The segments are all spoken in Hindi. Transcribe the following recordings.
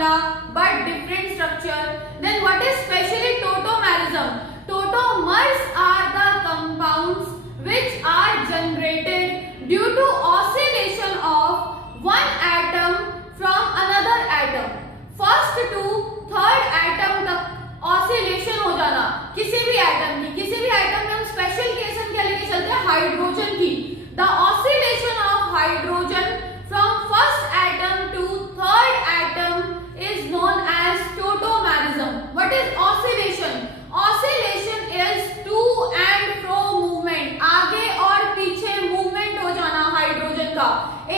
formula but different structure. Then what is specially tautomerism? Tautomers are the compounds which are generated due to oscillation of one atom from another atom. First to third atom तक ऑसिलेशन हो जाना किसी भी एटम में हम स्पेशल केस क्या लेके चलते हैं, हाइड्रोजन की. The oscillation of hydrogen from first atom to third atom is known as tautomerism. What is oscillation? Oscillation is to and fro movement, आगे और पीछे मूवमेंट हो जाना हाइड्रोजन का.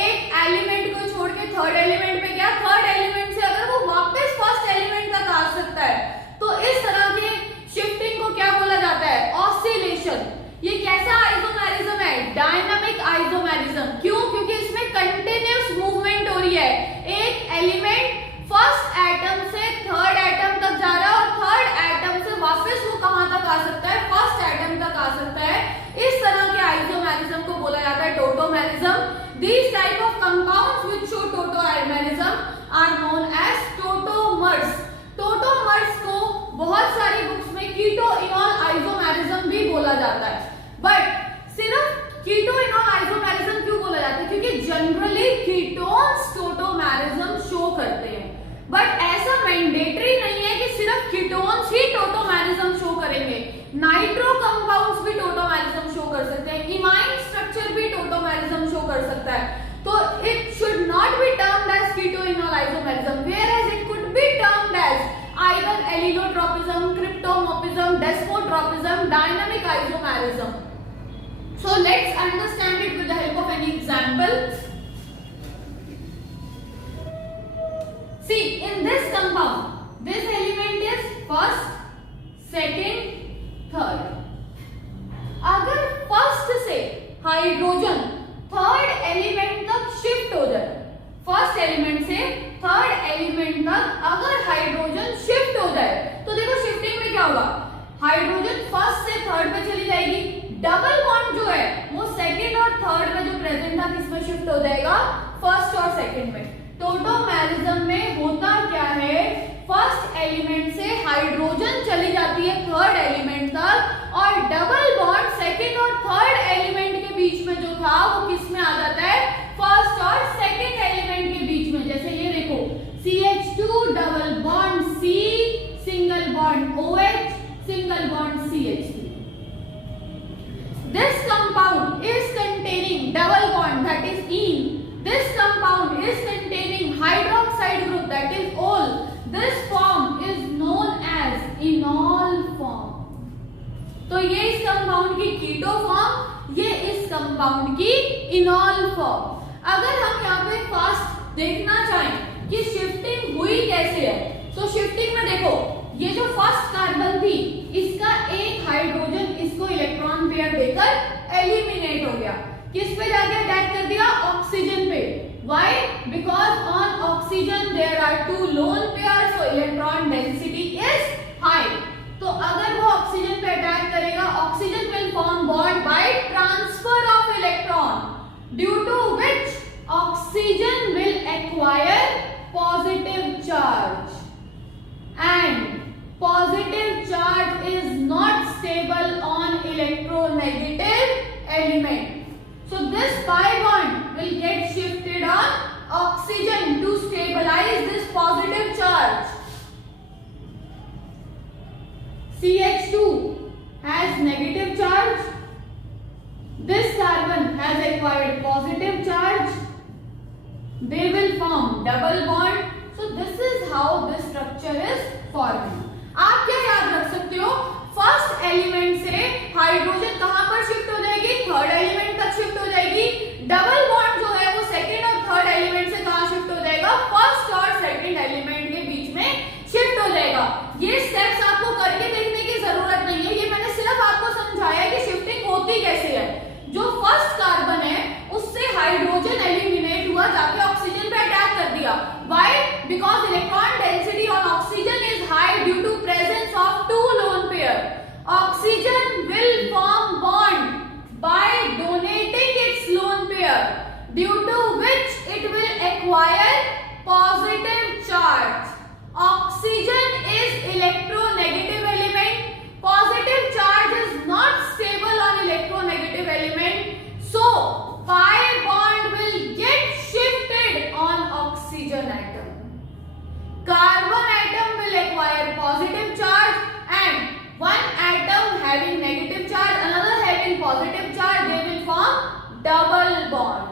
एक एलिमेंट को छोड़ के थर्ड एलिमेंट पे गया, थर्ड एलिमेंट से अगर वो वापस फर्स्ट एलिमेंट तक आ सकता है तो इस तरह के शिफ्टिंग को क्या बोला जाता है? ऑसिलेशन. ये कैसा आइसोमेरिज्म है? Dynamic isomerism. क्यों? क्योंकि इसमें कंटिन्यूअस मूवमेंट हो रही है. एक एलिमेंट फर्स्ट एटम से थर्ड एटम तक जा रहा है और थर्ड एटम से वापस वो कहां तक आ सकता है? फर्स्ट एटम तक आ सकता है. इस तरह के आइसोमेरिज्म को बोला जाता है tautomerism. These type of compounds which show tautomerism are known as tautomers. Tautomers को बहुत सारी बुक्स में कीटोइनॉल आइसोमेरिज्म भी बोला जाता है. बट सिर्फ कीटोइनॉल आइसोमेरिज्म क्यों बोला जाता है? क्योंकि जनरली कीटोन्स टोटोमेरिज्म शो करते हैं. बट ऐसा मैंडेटरी नहीं है कि सिर्फ कीटोन्स ही टोटोमेरिज्म शो करेंगे. नाइट्रो कंपाउंड्स भी टोटोमेरिज्म शो कर सकते हैं. इमाइन स्ट्रक्चर भी टोटोमेरिज्म शो कर सकता है. तो it should not be termed as keto enol isomerism, whereas it could be termed as either allotropism, cryptomorphism, desmotropism, dynamic isomerism. So let's understand it with the help of an example. See, in this compound, this element is first, second, third. अगर फर्स्ट से हाइड्रोजन थर्ड एलिमेंट तक शिफ्ट हो जाए, फर्स्ट एलिमेंट से थर्ड एलिमेंट तक अगर हाइड्रोजन शिफ्ट हो जाए तो देखो शिफ्टिंग में क्या होगा? हाइड्रोजन फर्स्ट से थर्ड पे चली जाएगी. डबल बॉन्ड जो है वो सेकंड और थर्ड में जो प्रेजेंट था किसमें शिफ्ट हो जाएगा? फर्स्ट और सेकंड में. टोटोमेरिज्म में होता क्या है? फर्स्ट एलिमेंट से हाइड्रोजन चली जाती है थर्ड एलिमेंट तक और डबल बॉन्ड सेकंड और थर्ड एलिमेंट के बीच में जो था वो किस में आ जाता है? फर्स्ट और सेकंड एलिमेंट के बीच में. जैसे ये देखो CH2 double bond C, single bond OH, single bond CH3. This compound is containing double bond, that is ene. This compound is containing hydroxide group, that is ol. This form is known as enol form. तो ये इस कंपाउंड की कीटो फॉर्म, ये इस कंपाउंड की इनॉल फॉर्म. अगर हम यहाँ पे फास्ट देखना चाहें कि शिफ्टिंग हुई कैसे है, तो शिफ्टिंग में देखो ये जो फर्स्ट कार्बन थी इसका एक हाइड्रोजन इसको इलेक्ट्रॉन पेयर देकर एलिमिनेट हो गया. किस पे जाके अटैक कर दिया? ऑक्सीजन पे. Why? Because on oxygen there are two lone pairs, so electron density is high. तो अगर वो ऑक्सीजन पे अटैक करेगा, oxygen will form bond by transfer of electron, due to which oxygen will acquire positive charge, and positive charge is not stable on electronegative element. So this pi bond will get shifted on oxygen to stabilize this positive charge. CH2 has negative charge. This carbon has acquired positive charge. They will form double bond. So this is how this structure is forming. आप क्या याद रख सकते हो? फर्स्ट एलिमेंट से हाइड्रोजन कहां पर शिफ्ट हो जाएगी? थर्ड एलिमेंट तक शिफ्ट हो जाएगी. डबल बॉन्ड जो है वो सेकंड और थर्ड एलिमेंट से कहां शिफ्ट हो जाएगा? फर्स्ट और सेकंड एलिमेंट के बीच में शिफ्ट हो जाएगा. ये स्टेप्स आपको करके देखने की जरूरत नहीं है, ये मैंने सिर्फ आपको समझाया कि शिफ्टिंग होती कैसे है. जो फर्स्ट कार्बन है उससे हाइड्रोजन एलिमिनेट हुआ, जाके ऑक्सीजन पे अटैक कर दिया. Why? Because electron density on oxygen is high due to presence of two lone pair. Oxygen will form bond by donating its lone pair. double bond.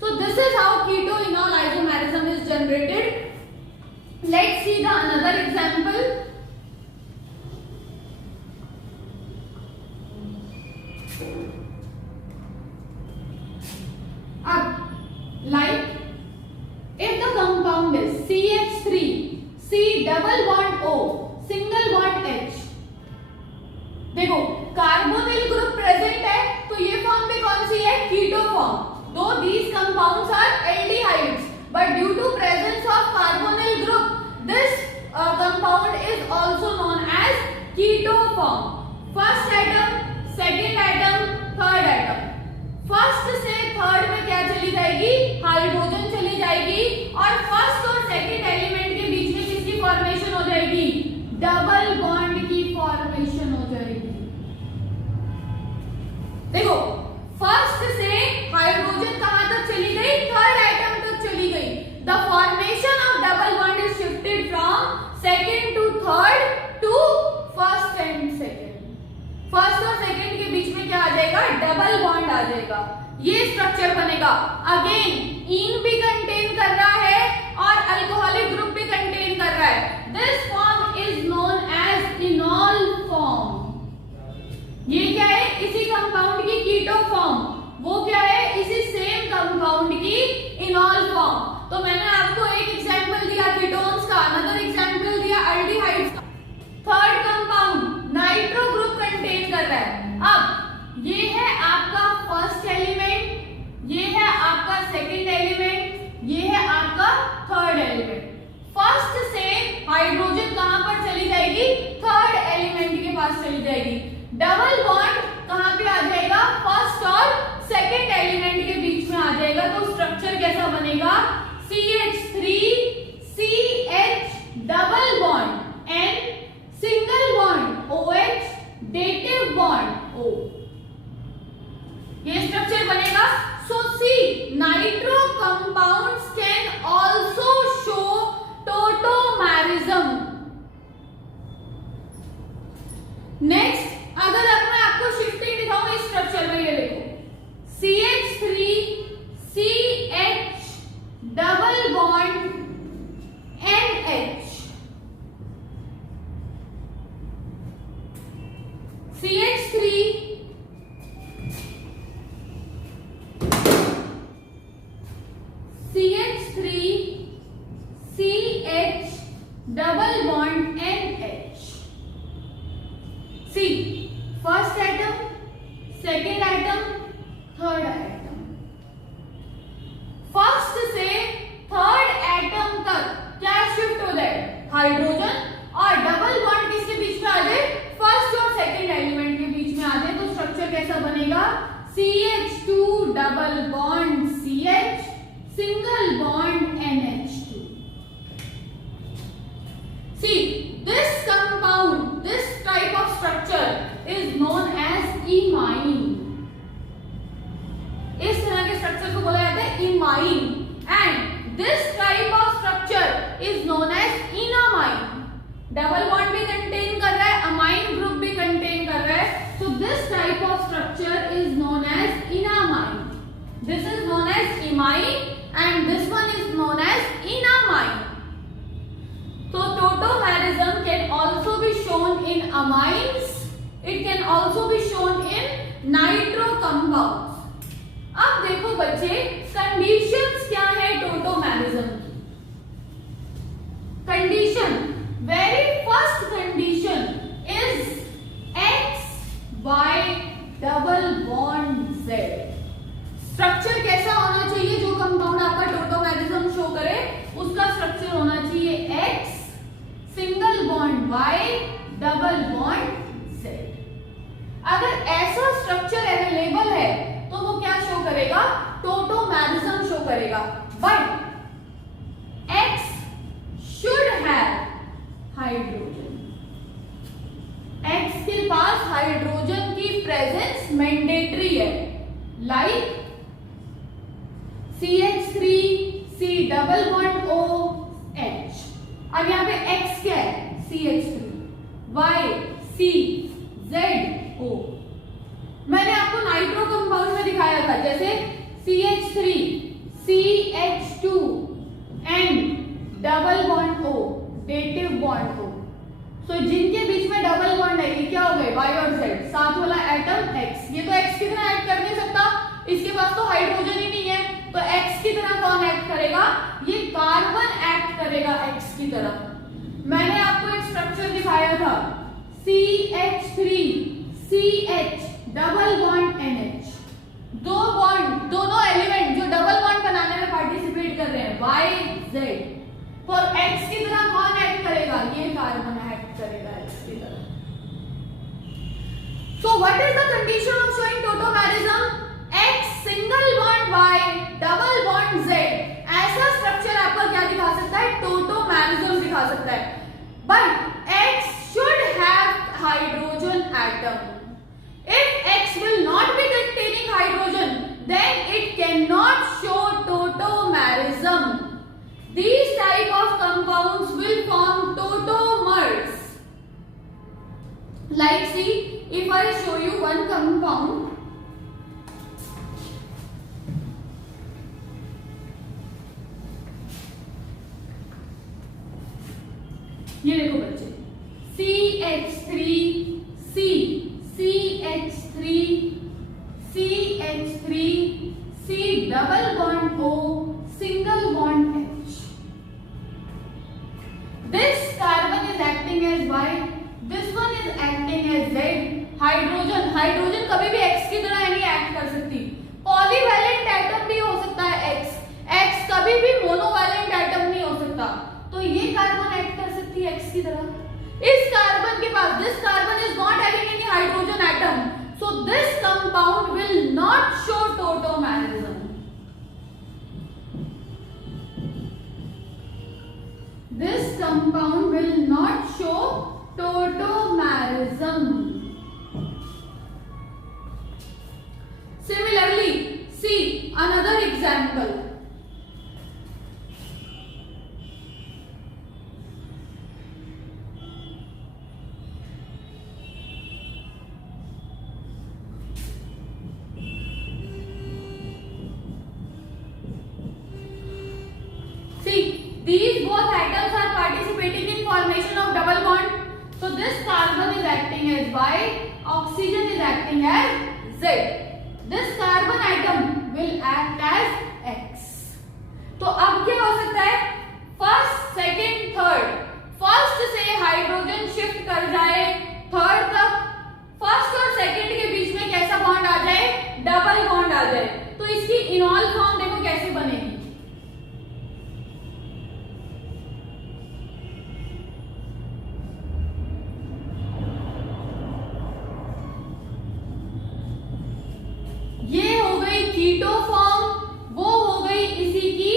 So this is how keto-enol isomerism is generated. Let's see the another example. Like if the compound is CH3, C double bond O, single bond H. देखो कार्बोनिल ग्रुप प्रेजेंट है तो ये फॉर्म भी कौन सी है? Keto form. दो these compounds are aldehydes, but due to presence of carbonyl group, this compound is also known as keto form. First atom, second atom, third atom. First से थर्ड में क्या चली जाएगी? हाइड्रोजन चली जाएगी और फर्स्ट और सेकंड एलिमेंट के बीच में किसकी फॉर्मेशन हो जाएगी? डबल बॉन्ड की फॉर्मेशन हो जाएगी. देखो फर्स्ट से हाइड्रोजन कहां तक चली गई? थर्ड एटम तक चली गई. The formation of double bond is shifted from second to third to first and second. First और सेकंड के बीच में क्या आ जाएगा? डबल बॉन्ड आ जाएगा. ये स्ट्रक्चर बनेगा. अगेन इन भी कंटेन कर रहा है और अल्कोहलिक ग्रुप भी कंटेन कर रहा है. This form is known as enol form. ये क्या है? इसी कंपाउंड की कीटो फॉर्म. वो क्या है? इसी सेम कंपाउंड की इनॉल फॉर्म. तो मैंने आपको एक एग्जांपल दिया कीटोन्स का, अनदर एग्जांपल दिया एल्डिहाइड्स का. Third compound nitro group contain कर रहा है. अब ये है आपका फर्स्ट एलिमेंट, ये है आपका सेकंड एलिमेंट, ये है आपका थर्ड एलिमेंट. फर्स्ट से हाइड्रोजन कहां पर चली जाएगी? थर्ड एलिमेंट के पास चली जाएगी. डबल बॉन्ड कहां पे आ जाएगा? फर्स्ट और सेकंड एलिमेंट के बीच में आ जाएगा. तो स्ट्रक्चर कैसा बनेगा? CH3 CH double bond N single bond OH dative bond O. ये स्ट्रक्चर बनेगा. So C nitro compounds can also show tautomerism. Next अगर अब मैं आपको शिफ्टिंग दिखाऊं इस स्ट्रक्चर में, ये देखो CH3 CH double bond NH. CH3 CH3 CH double bond NH. See first atom, second atom, third atom. First से थर्ड एटम तक क्या शिफ्ट हो जाए? हाइड्रोजन. और डबल बॉन्ड किसके बीच में आ जाए? फर्स्ट और सेकेंड एलिमेंट के बीच में आ जाए. तो स्ट्रक्चर कैसा बनेगा? CH2 double bond CH single bond NH2. See this compound, this type of structure is known as imine. इस तरह के स्ट्रक्चर को बोला जाता है imine. And this type of structure is known as enamine. Double bond भी कंटेन कर रहा है, अमाइन ग्रुप भी कंटेन कर रहा है. So this type of structure is known as enamine. This is known as imine and this one is known as enamine. So tautomerism can also be shown in amines. It can also be shown in nitro compounds. अब देखो बच्चे कंडीशंस क्या है टोटोमेरिज्म की. Condition, very first condition is X Y double bond Z. Structure कैसा होना चाहिए? जो कंपाउंड आपका टोटोमेरिज्म शो करे उसका स्ट्रक्चर होना चाहिए X single bond Y double bond Z. अगर ऐसा स्ट्रक्चर अवेलेबल है तो वो क्या शो करेगा? टोटोमेरिज्म शो करेगा. But X should have hydrogen. X के पास हाइड्रोजन की प्रेजेंस मैंडेटरी है. Like CH3 C double bond OH. अब यहाँ पे X क्या है? CH3, Y C Z O. मैंने आपको नाइट्रो कंपाउंड में दिखाया था, जैसे CH3, CH2 and double bond O, dative bond O। सो जिनके बीच में डबल बॉन्ड है, ये क्या हो गए, Y और Z, साथ वाला एटम X। ये तो X की तरह एक्ट कर नहीं सकता, इसके पास तो हाइड्रोजन ही नहीं है, तो X की तरह कौन एक्ट करेगा, ये कार्बन एक्ट करेगा X की तरह। मैंने आपको एक स्ट्रक्चर दिखाया था, CH3, CH, double bond NH, दो बॉन्ड, दोनों एलिमेंट जो डबल बॉन्ड बनाने में पार्टिसिपेट कर रहे हैं, Y, Z। तो X की तरह कौन एक्ट करेगा, ये कार्बन एक्ट करेगा X की तरह। So what is the condition of showing tautomerism? X single bond Y, double bond Z, ऐसा स्ट्रक्चर आपको क्या दिखा सकता है, tautomerism दिखा सकता है। But X should have hydrogen atom. If X will not be containing hydrogen, then it cannot show tautomerism. These type of compounds will form tautomers. Like see, if I show you one compound, ये देखो बच्चे, CH3, C, CH3, CH3, C double bond O, single bond H. This carbon is acting as Y, this one is acting as Z. Hydrogen, hydrogen कभी भी X की तरह नहीं एक्ट कर सकती। पॉलीवैलेंट एटम भी हो सकता है X, X कभी भी मोनोवैलेंट एटम नहीं हो सकता, तो ये कार्बन एक्ट कर सकती है X की तरह। इस कार्बन के पास, this carbon is not having any hydrogen atom, so this compound will not show tautomerism. This compound will not show tautomerism. Similarly, see another example. These both atoms are participating in formation of double bond. So this carbon is acting as Y, oxygen is acting as Z. This carbon atom will act as X. तो अब क्या हो सकता है, फर्स्ट, सेकंड, थर्ड, फर्स्ट से हाइड्रोजन शिफ्ट कर जाए थर्ड तक, फर्स्ट और सेकंड के बीच में कैसा बॉन्ड आ जाए, डबल बॉन्ड आ जाए, तो इसकी इनॉल फॉर्म देखो कैसे बनेगी। ये हो गई कीटो फॉर्म, वो हो गई इसी की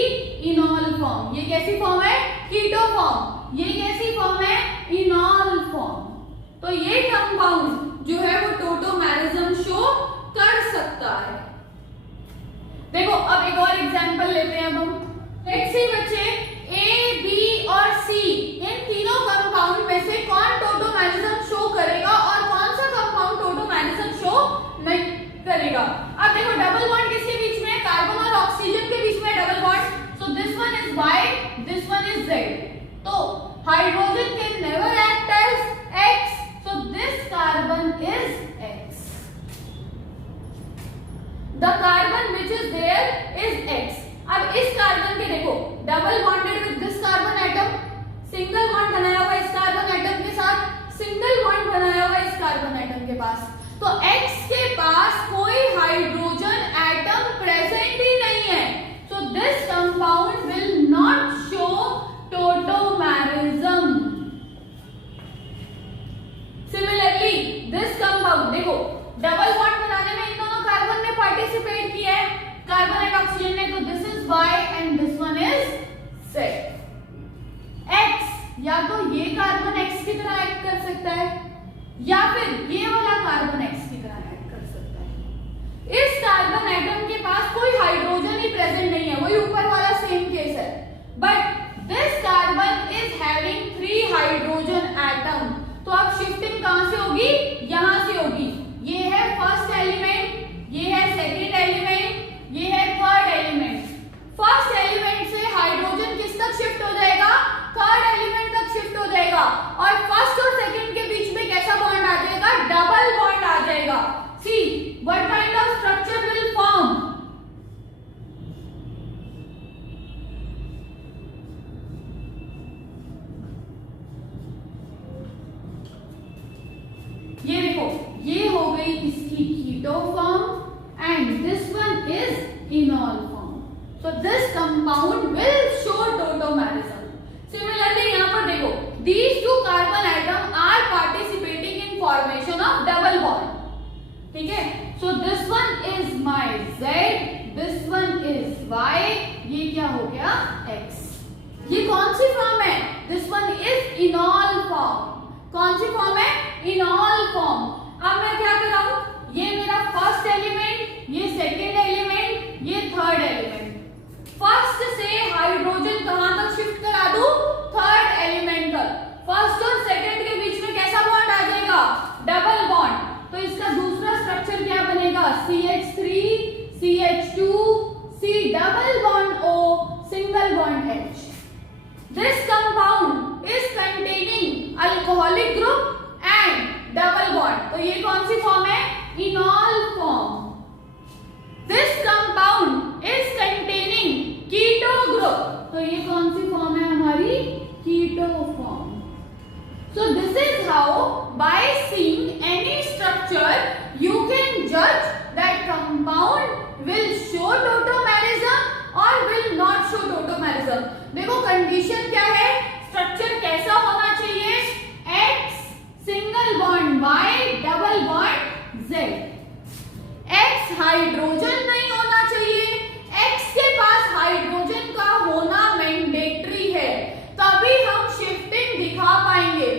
इनॉल फॉर्म। ये कैसी फॉर्म है, कीटो फॉर्म, ये कैसी फॉर्म है, इनॉल फॉर्म। तो ये कंपाउंड जो है वो tautomerism शो कर सकता है। देखो अब एक और एग्जांपल लेते हैं हम। लेट्स सी बच्चे, A, B और C इन तीनों कंपाउंड में से कौन tautomerism शो करेगा और कौन सा कंपाउंड tautomerism शो नहीं करेगा। अब देखो डबल बॉन्ड किसके बीच में है, कार्बन और ऑक्सीजन के बीच में double bond, so this one is Y, this one is Z। तो hydrogen can never act as X, so this carbon is X। The carbon which is there is X। अब इस कार्बन के देखो double bonded with this carbon atom, single bond बनाया हुआ इस कार्बन एटम के साथ, सिंगल बॉन्ड बनाया हुआ इस कार्बन एटम के पास, तो X के पास कोई हाइड्रोजन एटम प्रेजेंट ही नहीं है, सो this compound will not show tautomerism. Similarly, this compound देखो डबल बॉन्ड बनाने में इन दोनों कार्बन ने पार्टिसिपेट किया है, कार्बन एंड ऑक्सीजन ने, तो this is Y and this one is Z. X या तो ये कार्बन X की तरह एक्ट कर सकता है या फिर ये वाला कार्बन X की तरह एक्ट कर सकता है। इस कार्बन एटम के पास कोई हाइड्रोजन ही प्रेजेंट नहीं है, वही ऊपर वाला सेम केस है, but this carbon is having 3 hydrogen atom. तो अब शिफ्टिंग कहां से होगी, यहां से होगी। ये है फर्स्ट एलिमेंट, ये है second element, keto form, and this one is enol form. So this compound will show tautomerism. Similarly, यहाँ पर देखो, these two carbon atom are participating in formation of double bond. ठीक है? So this one is my Z, this one is Y, ये क्या हो गया X. ये कौन सी फॉर्म है? This one is enol form. कौन सी फॉर्म है? enol form. अब मैं क्या कर रहा हूं? ये मेरा फर्स्ट एलिमेंट, ये सेकेंड एलिमेंट, ये थर्ड एलिमेंट. फर्स्ट से हाइड्रोजन कहां तक शिफ्ट करा दूं? थर्ड एलिमेंट तक. फर्स्ट और सेकेंड के बीच में कैसा बॉन्ड आ जाएगा? Double bond. तो इसका दूसरा स्ट्रक्चर क्या बनेगा? CH3, CH2, C double bond O, single bond H. This compound is containing alcoholic group and double bond. तो ये कौन सी फॉर्म है? enol form. This compound is containing keto group. तो ये कौन सी फॉर्म है हमारी? keto form. So this is how, by seeing any structure, you can judge that compound will show tautomerism or will not show tautomerism. देखो कंडीशन क्या है? स्ट्रक्चर कैसा होना चाहिए? X single bond Y double bond Z. X hydrogen नहीं होना चाहिए. X के पास हाइड्रोजन का होना मैंडेटरी है, तभी हम शिफ्टिंग दिखा पाएंगे,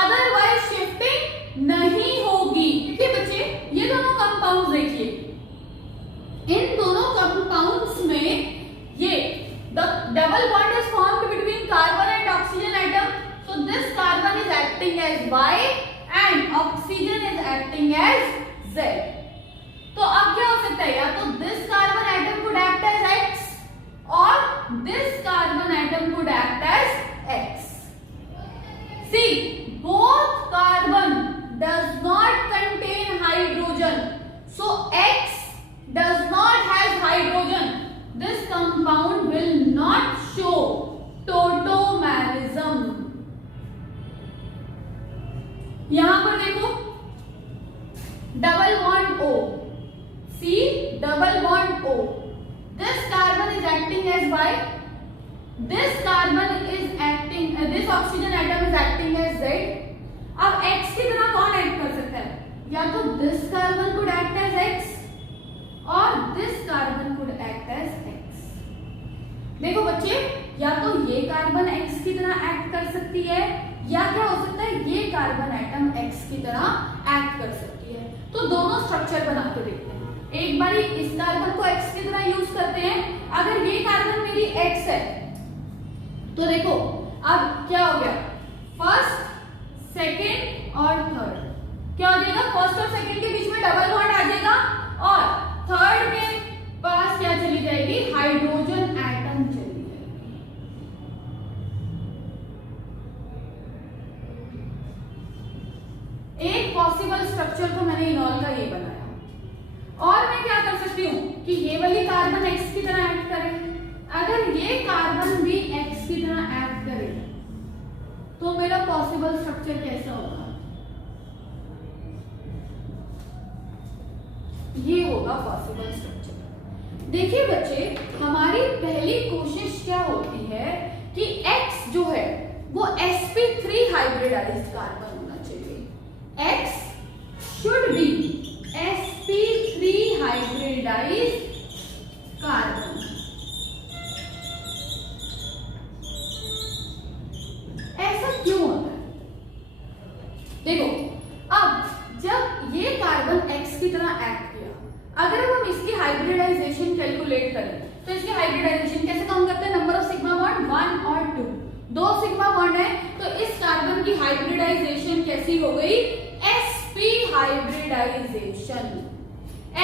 अदरवाइज शिफ्टिंग नहीं होगी. ठीक है बच्चे, ये दोनों कंपाउंड्स देखिए. इन दोनों कंपाउंड्स में ये the double bond is formed between carbon and oxygen atom. So this carbon is acting as Y and oxygen is acting as Z. तो अब क्या हो सकता है? या तो this carbon atom could act as X or this carbon atom could act as X. See, both carbon does not contain hydrogen. So X does not have hydrogen. This compound will not show tautomerism. यहां पर देखो, double bond O, C double bond O. This carbon is acting as Y. This carbon is acting, this oxygen atom is acting as Z. अब X की तरह कौन एक्ट कर सकता है? या तो this carbon could act as X और this carbon could act as X. देखो बच्चे, या तो ये कार्बन X की तरह एक्ट कर सकती है, या क्या हो सकता है? ये कार्बन एटम X की तरह एक्ट कर सकती है. तो दोनों स्ट्रक्चर बना के देखते हैं. एक बारी इस कार्बन को X की तरह यूज करते हैं. अगर ये कार्बन मेरी X है, तो देखो अब क्या हो गया? फर्स्ट, सेकेंड और थर्ड क्या हो जाएगा? फर्स्ट और सेकेंड के बीच में डबल बॉन्ड आ जाएगा और थर्ड के पास क्या चली जाएगी? हाइड्रोजन एटम चली जाएगी. एक पॉसिबल स्ट्रक्चर तो मैंने इनॉल का ये बनाया, और मैं क्या कर सकती हूँ कि ये वाली कार्बन X की तरह एक्ट करे. अगर ये कार्बन भी X की तरह एक्ट करे तो मेरा पॉसिबल स्ट्रक्चर कैसा होगा? ये होगा पॉसिबल स्ट्रक्चर. देखिए बच्चे, हमारी पहली कोशिश क्या होती है कि X जो है वो sp3 हाइब्रिडाइज्ड कार्बन होना चाहिए. X should be sp3 hybridised carbon. ऐसा क्यों होता है? देखो, अब जब ये कार्बन X की तरह एक्ट किया, अगर हम इसकी हाइब्रिडाइजेशन कैलकुलेट करें तो इसकी हाइब्रिडाइजेशन कैसे काम करते हैं? नंबर ऑफ सिग्मा बॉन्ड 1 और 2. 2 सिग्मा बॉन्ड है, तो इस कार्बन की हाइब्रिडाइजेशन कैसी हो गई? sp hybridization.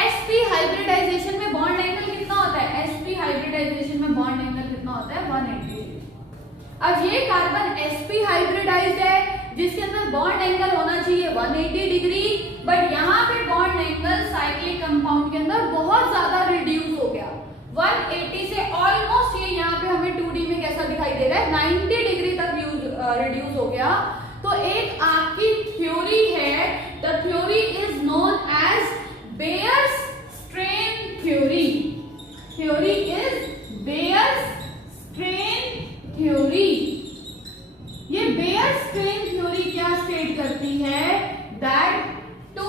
sp हाइब्रिडाइजेशन में बॉन्ड एंगल कितना होता है? sp हाइब्रिडाइजेशन में बॉन्ड एंगल कितना होता है? 180. अब ये कार्बन sp हाइब्रिडाइज्ड है, जिसके अंदर बॉन्ड एंगल होना चाहिए 180 डिग्री, बट यहाँ पे बॉन्ड एंगल साइक्लिक कंपाउंड के अंदर बहुत ज्यादा रिड्यूस हो गया. 180 से ऑलमोस्ट ये यहाँ पे हमें 2D में कैसा दिखाई दे रहा है? 90 डिग्री तक रिड्यूस हो गया. तो एक आपकी थ्योरी है, the theory is known as Baeyer strain theory क्या स्टेट करती है? That two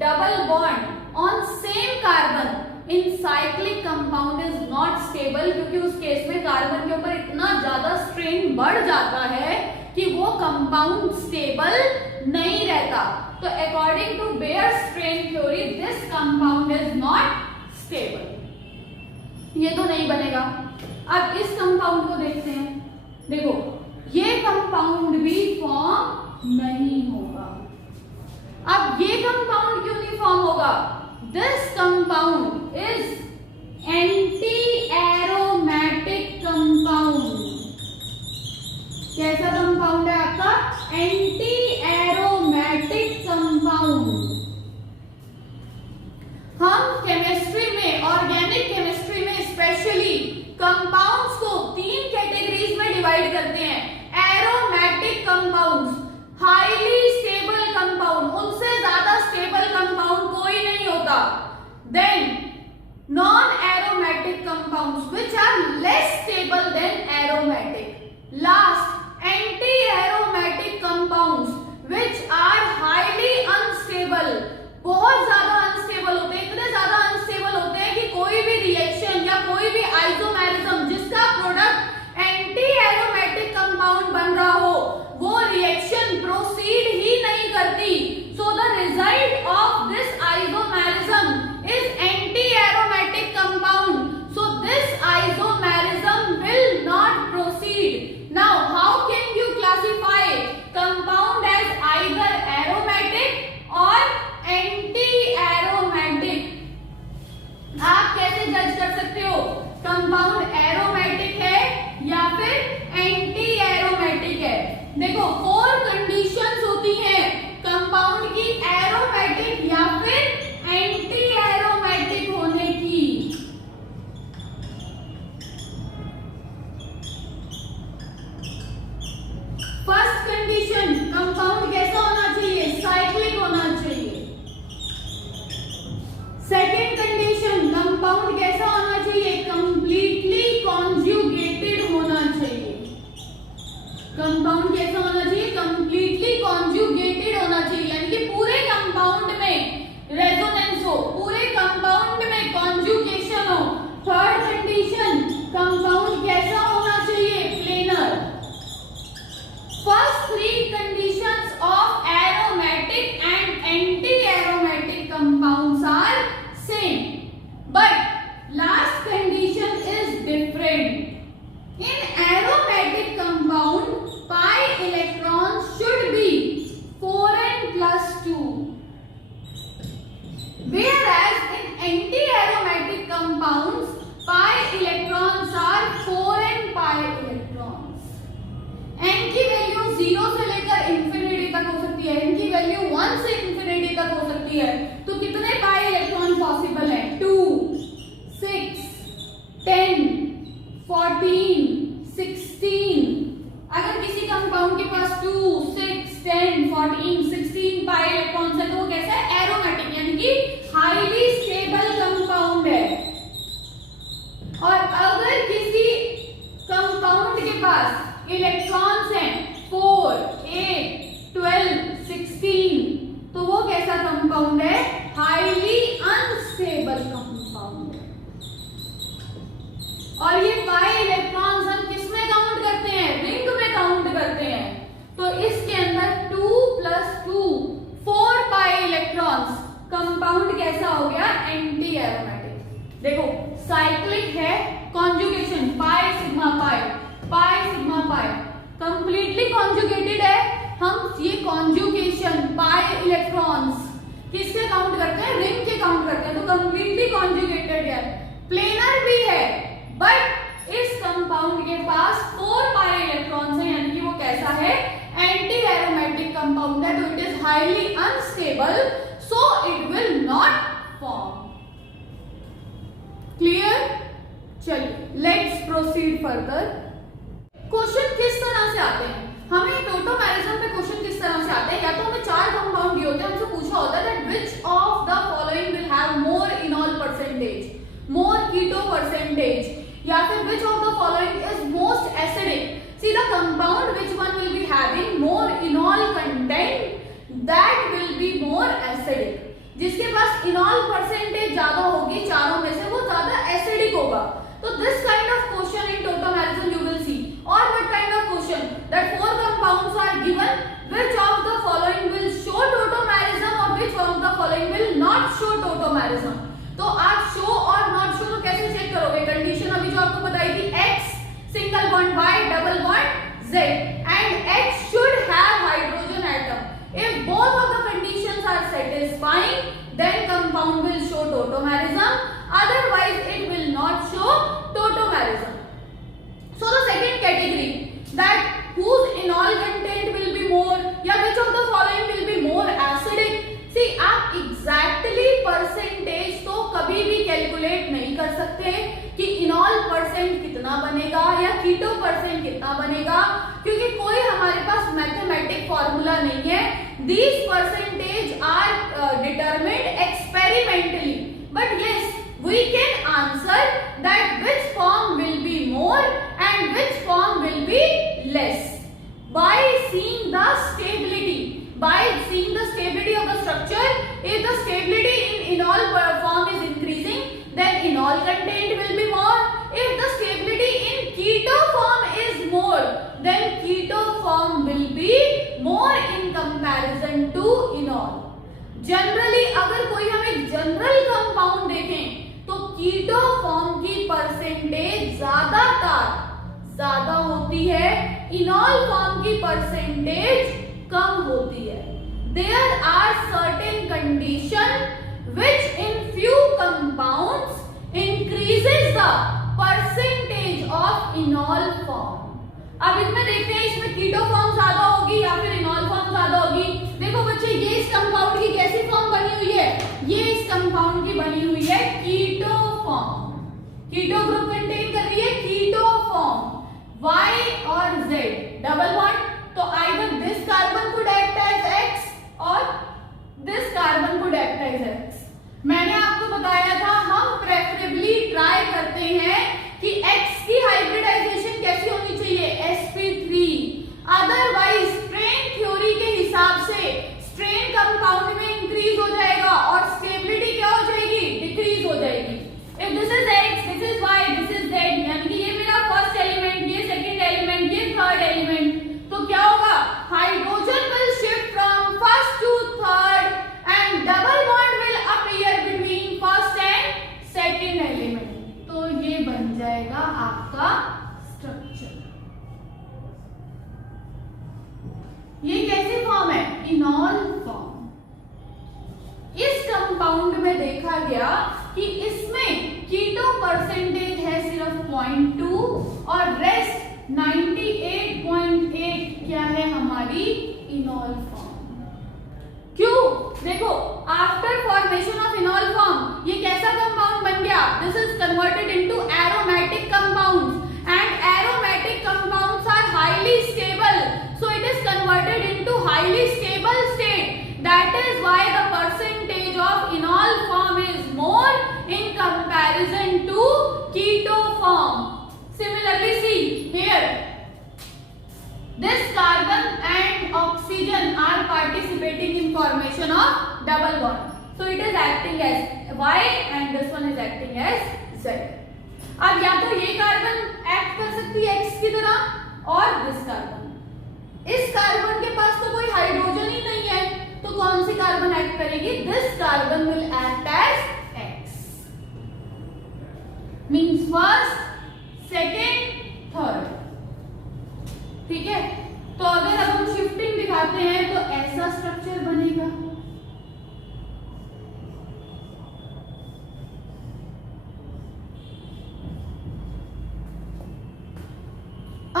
double bond on same carbon in cyclic compound is not stable, क्योंकि उस केस में कार्बन के ऊपर इतना ज्यादा स्ट्रेन बढ़ जाता है कि वो कंपाउंड स्टेबल नहीं रहता। तो according to Baeyer strain theory this compound is not stable, ये तो नहीं बनेगा। अब इस कंपाउंड को देखते हैं, देखो ये कंपाउंड भी फॉर्म नहीं होगा। अब ये कंपाउंड क्यों नहीं फॉर्म होगा? This compound is anti aromatic compound. कैसा कंपाउंड है आपका? Anti aromatic compound. हम केमिस्ट्री में, ऑर्गेनिक केमिस्ट्री में स्पेशली कंपाउंड्स को 3 कैटेगरीज में डिवाइड करते हैं। Aromatic compounds, highly stable compound, उनसे ज्यादा स्टेबल कंपाउंड कोई नहीं होता। Then non aromatic compounds which are less stable than aromatic. Last anti aromatic compounds which are highly unstable, बहुत ज्यादा अनस्टेबल होते हैं, इतने ज्यादा अनस्टेबल होते हैं कि कोई भी रिएक्शन या कोई भी आइसोमेरिज्म जिसका प्रोडक्ट एंटी एरोमेटिक कंपाउंड बन रहा हो वो रिएक्शन प्रोसीड ही नहीं करती। So the result of this isomerism is anti aromatic compound. So this isomerism will not proceed. Now how can you classify compound as either aromatic और एंटी एरोमेटिक? आप कैसे जज कर सकते हो कंपाउंड एरोमेटिक है या फिर एंटी एरोमेटिक है? देखो 4 कंडीशंस होती हैं कंपाउंड की एरोमेटिक या फिर एंटी एरोमेटिक होने की। फर्स्ट कंडीशन, कंपाउंड कैसा होना चाहिए? साइक्लिक होना चाहिए। सेकेंड कंडीशन, कंपाउंड कैसा होना चाहिए? कंप्लीटली कॉन्जुगेटेड होना चाहिए। कंपाउंड कैसा होना चाहिए? कंप्लीटली कॉन्जुगेटेड होना चाहिए, यानी कि पूरे कंपाउंड में रेजोनेंस हो, पूरे कंपाउंड में कॉन्जुगेशन हो। थर्ड कंडीशन, कंपाउंड कैसा होना चाहिए? Planar. First 3 conditions of aromatic and anti aromatic compounds are same, but last condition is different. In aromatic compound, pi electrons should be 4n plus 2, whereas in anti-aromatic compounds, pi electrons are 4n pi electrons. n की वैल्यू 0 से लेकर इंफिनिटी तक हो सकती है, n की वैल्यू 1 से इंफिनिटी तक हो सकती है। तो कितने पाई इलेक्ट्रॉन पॉसिबल है? 2, 6, 10, 14, 16। अगर किसी कंपाउंड के पास 2, 6, 10, 14, 16 पाई इलेक्ट्रॉन्स है तो वो कैसा है? एरोमेटिक, यानी कि हाईली स्टेबल कंपाउंड है। और अगर किसी कंपाउंड के पास इलेक्ट्रॉन्स हैं 4, 8, 12, 16, तो वो कैसा कंपाउंड है? हाईली अनस्टेबल कंपाउंड है। और ये पाई इलेक्ट्रॉन्स हम किस में काउंट करते हैं? रिंग में काउंट करते हैं। तो इसके अंदर 2 + 2 4 पाई इलेक्ट्रॉन्स, कंपाउंड कैसा हो गया? Anti aromatic. देखो साइक्लिक है, conjugation pi sigma pi, pi sigma pi, completely conjugated है। हम ये कॉन्जुगेशन पाई इलेक्ट्रॉन्स किसके काउंट करते हैं? रिंग के काउंट करते हैं, तो कंप्लीटली कॉन्जुगेटेड है। प्लेनर भी है, बट इस कंपाउंड के पास 4 पाई इलेक्ट्रॉन्स हैं, यानी कि वो कैसा है? एंटी एरोमेटिक कंपाउंड है। तो it is highly unstable, so it will not form. Clear? चलिए लेट्स प्रोसीड फर्दर। क्वेश्चन किस तरह से आते हैं? हमें टोटोमेरिज्म पे क्वेश्चन किस तरह से आते हैं? या तो हमें 4 कंपाउंड दिए होते हैं, हमसे पूछा होता है that which of the following will have more enol percentage, more keto percentage, या फिर which of the following is most acidic. See the compound which one will be having more pass इनॉल percentage ज्यादा होगी चारों में से, वो ज्यादा एसिडिक होगा। तो this kind of question in tautomerism you will see. और what kind of question that 4 compounds are given, which of the following will show tautomerism or which of the following will not show tautomerism। तो आप शो और नॉट शो तो कैसे चेक करोगे? कंडीशन अभी जो आपको बताई थी, X single bond, Y double bond, Z and X should have hydrogen atom. If both of the conditions are satisfying, then compound will show tautomerism, otherwise it will not show tautomerism. So the second category, that whose enol content will be more, या which of the following will be more acidic। See, आप exactly percentage तो कभी भी कैलकुलेट नहीं कर सकते कि इनॉल परसेंट कितना बनेगा या कीटो परसेंट कितना बनेगा, क्योंकि कोई हमारे पास मैथमेटिक फॉर्मूला नहीं है। These percentage are determined experimentally, but yes, we can answer that which form will be more and which form will be less by seeing the stability, by seeing the stability of the structure. If the stability in enol form is increasing, then enol content will be more. If the stability in keto form is more, then keto form will be more in comparison to enol. Generally अगर कोई हम एक जनरल कंपाउंड देखें तो कीटो फॉर्म की परसेंटेज ज्यादा होती है, इनॉल फॉर्म की परसेंटेज कम होती है। There are certain conditions which in few compounds increases the percentage of enol form। अब इसमें देखते हैं इसमें कीटो फॉर्म ज्यादा होगी या फिर इनॉल फॉर्म ज्यादा होगी। देखो बच्चे, ये इस कंपाउंड की कैसी फॉर्म बनी हुई है? ये इस कंपाउंड की बनी हुई है keto form. Keto group contain कर रही है कीटो फॉर्म, Y और Z डबल बॉन्ड, तो either this carbon could act as X और this carbon could act as X। मैंने आपको बताया था हम प्रेफरेबली ट्राई करते हैं कि X की हाइब्रिडाइजेशन कैसी होनी चाहिए? sp3। अदरवाइज स्ट्रेन थ्योरी के हिसाब से स्ट्रेन कंपाउंड में इंक्रीज हो जाएगा और स्टेबिलिटी क्या हो जाएगी? डिक्रीज हो जाएगी। If this is X, this is Y, this is Z, यानी कि ये मेरा फर्स्ट एलिमेंट, ये सेकंड एलिमेंट, ये थर्ड एलिमेंट, तो क्या होगा? Hydrogen will shift from first to third and double bond will appear between first and second element. तो ये बन जाएगा आपका स्ट्रक्चर। ये कैसी फॉर्म है? इनॉल फॉर्म। इस कंपाउंड में देखा गया कि इसमें कीटो परसेंटेज है सिर्फ 0.2 और रेस्ट 98.8 क्या है? हमारी इनॉल फॉर्म। क्यों? देखो, after formation of enol form ये कैसा कंपाउंड बन गया? This is converted into aromatic compounds and aromatic compounds are highly stable, so it is converted into highly stable state. That is why the percentage of enol form is more in comparison to keto form. Similarly, see here, this carbon and oxygen are participating in formation of double bond. So it is acting as Y and this one is acting as Z. अब या तो ये कार्बन एक्ट कर सकती है X की तरह और दिस कार्बन। इस कार्बन के पास तो कोई हाइड्रोजन ही नहीं है, तो कौन सी कार्बन एक्ट करेगी? This carbon will act as X, means first, second, third. ठीक है, तो अगर अब हम शिफ्टिंग दिखाते हैं तो ऐसा स्ट्रक्चर बनेगा।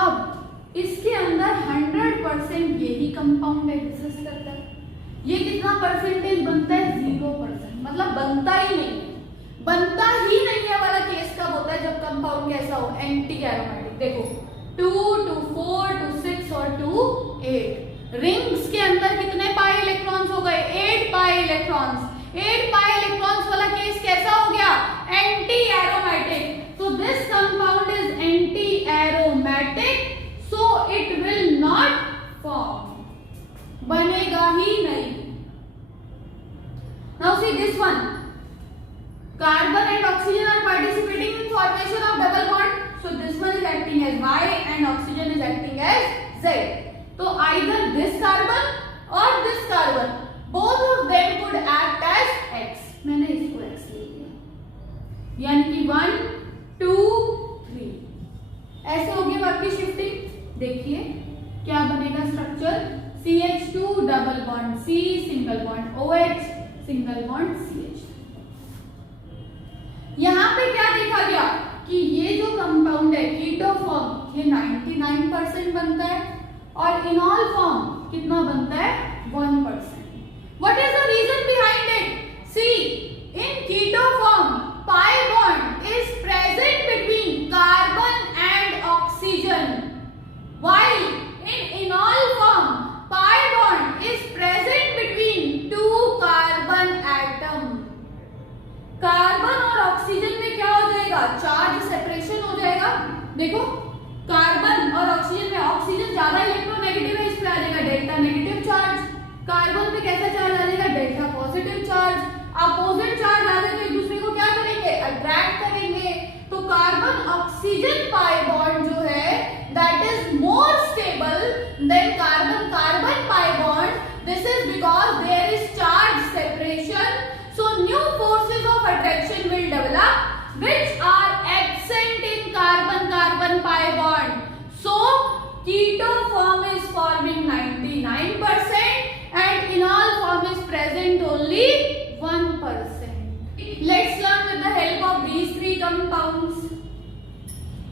अब इसके अंदर 100% यही कंपाउंड एग्जिस्ट करता है। ये कितना परसेंटेज बनता है? 0%, मतलब बनता ही नहीं है। बनता ही नहीं है वाला केस कब होता है? जब कंपाउंड कैसा हो? Anti aromatic. देखो 2 to 4 to 6 और 2 8 रिंग्स के अंदर कितने पाई इलेक्ट्रॉन्स हो गए? 8 पाई इलेक्ट्रॉन्स। 8 पाई इलेक्ट्रॉन्स वाला केस कैसा हो गया? Anti aromatic. तो this compound is anti aromatic, so it will not form, बनेगा ही नहीं। Now see this one. Carbon and oxygen are participating in formation of double bond. So this one is acting as Y and oxygen is acting as Z. So either this carbon or this carbon, both of them could act as X. मैंने इसको X ले लिया, यानी कि 1 2 3 ऐसे हो गई आपकी शिफ्टिंग। देखिए क्या बनेगा structure, CH2 double bond C single bond OH single bond CH। यहाँ पे क्या देखा गया कि ये जो कंपाउंड है कीटो फॉर्म ये 99% बनता है और इनॉल फॉर्म कितना बनता है 1%। What is the reason behind it? See in keto form pi bond is present between carbon and oxygen, while in enol form pi bond is present between two carbon atom. Carbon और ऑक्सीजन में क्या हो जाएगा, चार्ज सेपरेशन हो जाएगा। देखो कार्बन और ऑक्सीजन में ऑक्सीजन ज्यादा इलेक्ट्रोनेगेटिव है, इस पे आ जाएगा डेल्टा नेगेटिव चार्ज। कार्बन पे कैसा चार्ज आ जाएगा, delta positive charge. Opposite charge आ जाए तो एक दूसरे को क्या करेंगे, अट्रैक्ट करेंगे। तो कार्बन ऑक्सीजन पाई बॉन्ड जो है that is more stable than carbon carbon pi bond. This is because there is charge separation. So new forces of attraction will develop which are absent in carbon-carbon pi bond. So keto form is forming 99% and enol form is present only 1%. Let's learn with the help of these three compounds.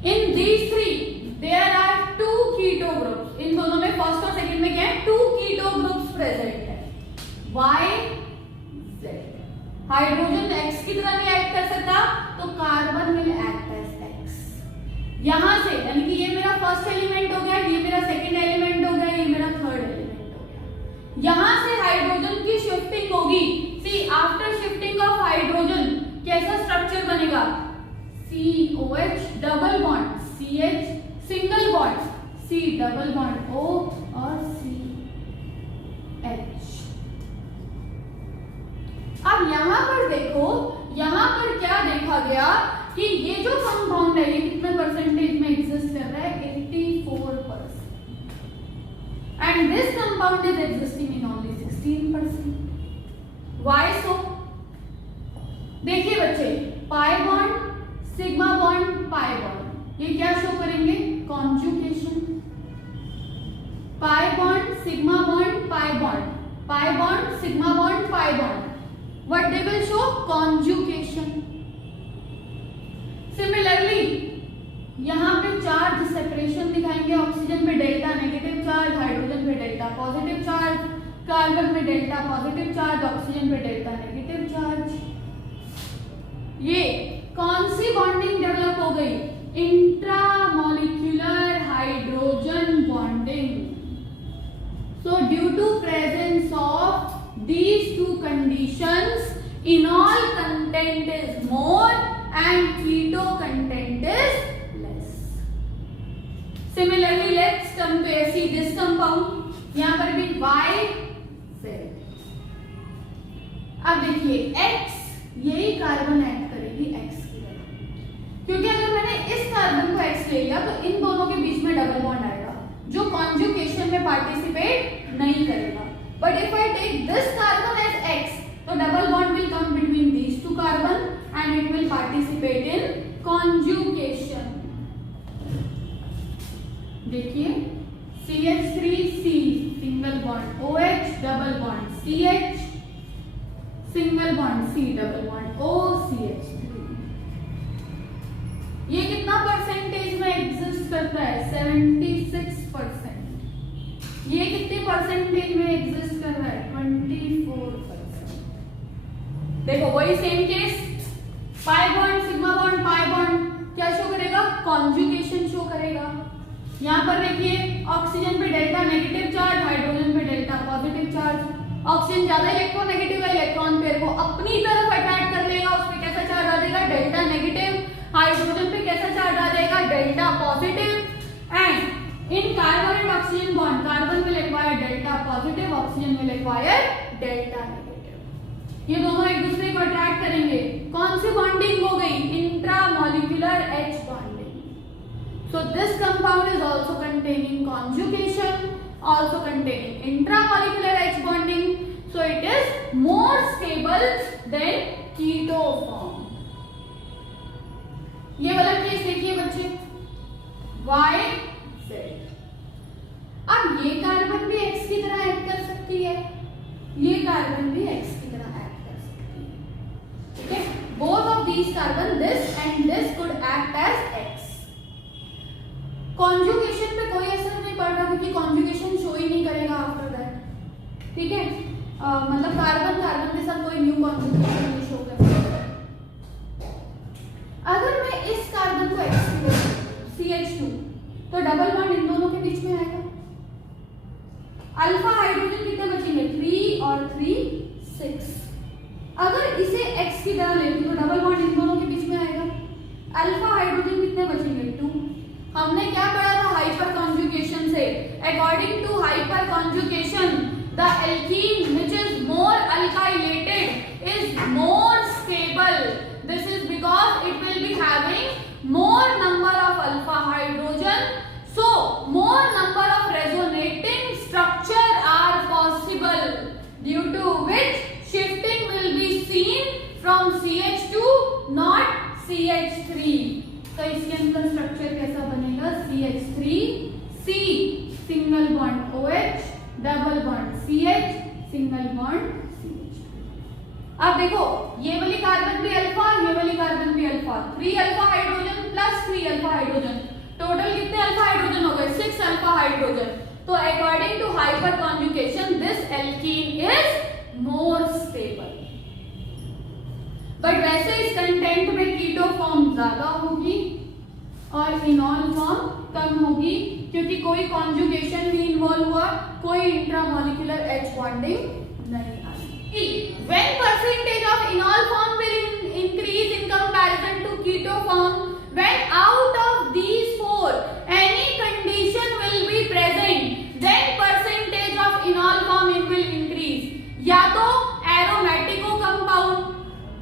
In these three there are two keto groups. इन दोनों में फर्स्ट और सेकंड में क्या है, two keto groups present है, Y Z। हाइड्रोजन X की तरह भी एक्ट कर सकता तो carbon will act as X। यहां से यानी कि ये मेरा फर्स्ट एलिमेंट हो गया, ये मेरा सेकंड एलिमेंट हो गया, ये मेरा थर्ड एलिमेंट हो गया। यहां से हाइड्रोजन की शिफ्टिंग होगी। सी आफ्टर शिफ्टिंग ऑफ हाइड्रोजन कैसा स्ट्रक्चर बनेगा, COH double bond CH single bond C double bond O और CH। अब यहाँ पर देखो, यहाँ पर क्या देखा गया कि ये जो कंपाउंड है ये कितने परसेंटेज में एग्जिस्ट कर रहा है, 84%, and this compound is existing in only 16%। Why so? देखिए बच्चे, pi bond sigma bond pi bond ये क्या शो करेंगे, conjugation. Pi bond sigma bond pi bond, pi bond sigma bond pi bond, what they will show, conjugation। Similarly यहाँ पे चार्ज सेपरेशन दिखाएंगे, ऑक्सीजन पे डेल्टा नेगेटिव चार्ज, हाइड्रोजन पे डेल्टा पॉजिटिव चार्ज, कार्बन पे डेल्टा पॉजिटिव चार्ज, ऑक्सीजन पे डेल्टा नेगेटिव चार्ज। ये कौन सी बॉन्डिंग डेवलप हो गई, intramolecular hydrogen bonding. So due to presence of these two conditions, enol content is more and keto content is less. Similarly, let's compare, see this compound, यहाँ पर भी Y Z। अब देखिए X, यही कार्बन ऐड करेगी X की जगह, क्योंकि अगर मैंने इस कार्बन को X ले लिया तो इन दोनों के बीच में डबल बॉन्ड आएगा जो कॉन्जुगेशन में पार्टिसिपेट नहीं करेगा। But if I take this carbon as X, तो double bond will come between these two carbon and it will participate in conjugation। देखिए CH3C single bond OH double bond CH single bond C double bond O CH3। ये कितना परसेंटेज में एग्जिस्ट करता है, 76%। ये कितने परसेंटेज में एग्जिस्ट कर रहा है, 24%। देखो वही same case, pi bond sigma bond pi bond क्या शो करेगा, कॉन्जुगेशन शो करेगा। यहाँ पर देखिए ऑक्सीजन पे डेल्टा नेगेटिव चार्ज, हाइड्रोजन पे डेल्टा पॉजिटिव चार्ज। ऑक्सीजन ज्यादा इलेक्ट्रोनेगेटिव है, इलेक्ट्रॉन पेयर को अपनी तरफ अट्रैक्ट कर लेगा, उस पे कैसा चार्ज आ जाएगा, डेल्टा नेगेटिव। हाइड्रोजन पे कैसा चार्ज आ जाएगा, delta positive. And in carbon and oxygen bond, carbon will acquire delta positive, oxygen will acquire delta negative। ये दोनों एक दूसरे को अट्रैक्ट करेंगे। कौन सी बॉन्डिंग हो गई? Intramolecular H bonding. So this compound is also containing conjugation, also containing intramolecular H bonding, so it is more stable than keto form. ये वाला केस देखिए बच्चे, YZ। अब ये कार्बन भी X की तरह एक्ट कर सकती है, ये कार्बन भी X की तरह एक्ट कर सकती है, ठीक है। Both of these carbon, this and this could act as X। Conjugation पे कोई असर नहीं पड़ रहा क्योंकि कॉन्जुगेशन शो ही नहीं करेगा आफ्टर दैट, ठीक है। मतलब कार्बन कार्बन के साथ कोई न्यू कॉन्जुगेशन नहीं शो करेगा। अगर मैं इस कार्बन को X की तरह CH2, तो डबल बॉन्ड इन दोनों के बीच में आएगा। अल्फा हाइड्रोजन कितने बचेंगे? 3 और 3 6। अगर इसे X की तरह लेती तो डबल बॉन्ड इन दोनों के बीच में आएगा। अल्फा हाइड्रोजन कितने बचेंगे? 2। हमने क्या पढ़ा था हाइपर कॉन्जुगेशन से? According to hyper conjugation the alkene which is more alkylated is more stable. This is because it will be having more number of alpha hydrogen, so more number of resonating structure are possible, due to which shifting will be seen from CH2 not CH3। तो इसके अंदर स्ट्रक्चर कैसा बनेगा? CH3 C single bond OH, double bond CH, single bond CH। अब देखो ये वाली कार्बन भी अल्फा, ये वाली कार्बन भी alpha, 3 alpha hydrogen plus 3 alpha hydrogen, total कितने अल्फा हाइड्रोजन हो गए? 6 अल्फा हाइड्रोजन। तो according to hyper conjugation this alkene is more stable. But वैसे इस कंटेंट में कीटो फॉर्म ज्यादा होगी और इनॉल फॉर्म कम होगी क्योंकि कोई कॉन्जुगेशन नहीं इन्वॉल्व हुआ, कोई इंट्रामॉलिक्यूलर H बॉन्डिंग नहीं आई। When percentage of enol form will increase in comparison to keto form? When out of these four any condition will be present, then percentage of enol form it will increase। या तो एरोमेटिको कंपाउंड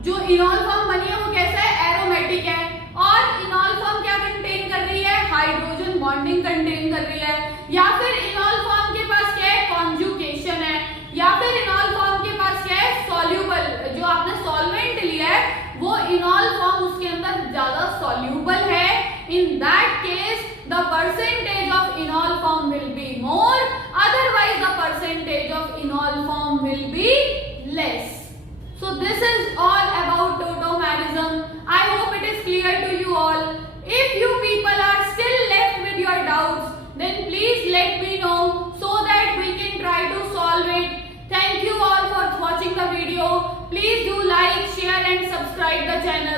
जो इनॉल फॉर्म बनी है वो कैसा है? एरोमेटिक है, और इनॉल फॉर्म क्या कंटेन कर रही है? हाइड्रोजन बॉन्डिंग कंटेन कर रही है। या फिर इनॉल फॉर्म के पास क्या है? कॉन्जुगेशन है। या फिर इनॉल फॉर्म के पास क्या है? सॉल्यूबल, जो आपने सॉल्वेंट लिया है वो इनॉल फॉर्म उसके अंदर ज्यादा सॉल्यूबल है। In that case the percentage of enol form will be more, otherwise the percentage of enol form will be less. So this is all about tautomerism. I hope it is clear to you all. If you people are still left with your doubts, then please let me know so that we can try to solve it. Thank you all for watching the video. Please do like, share and subscribe the channel.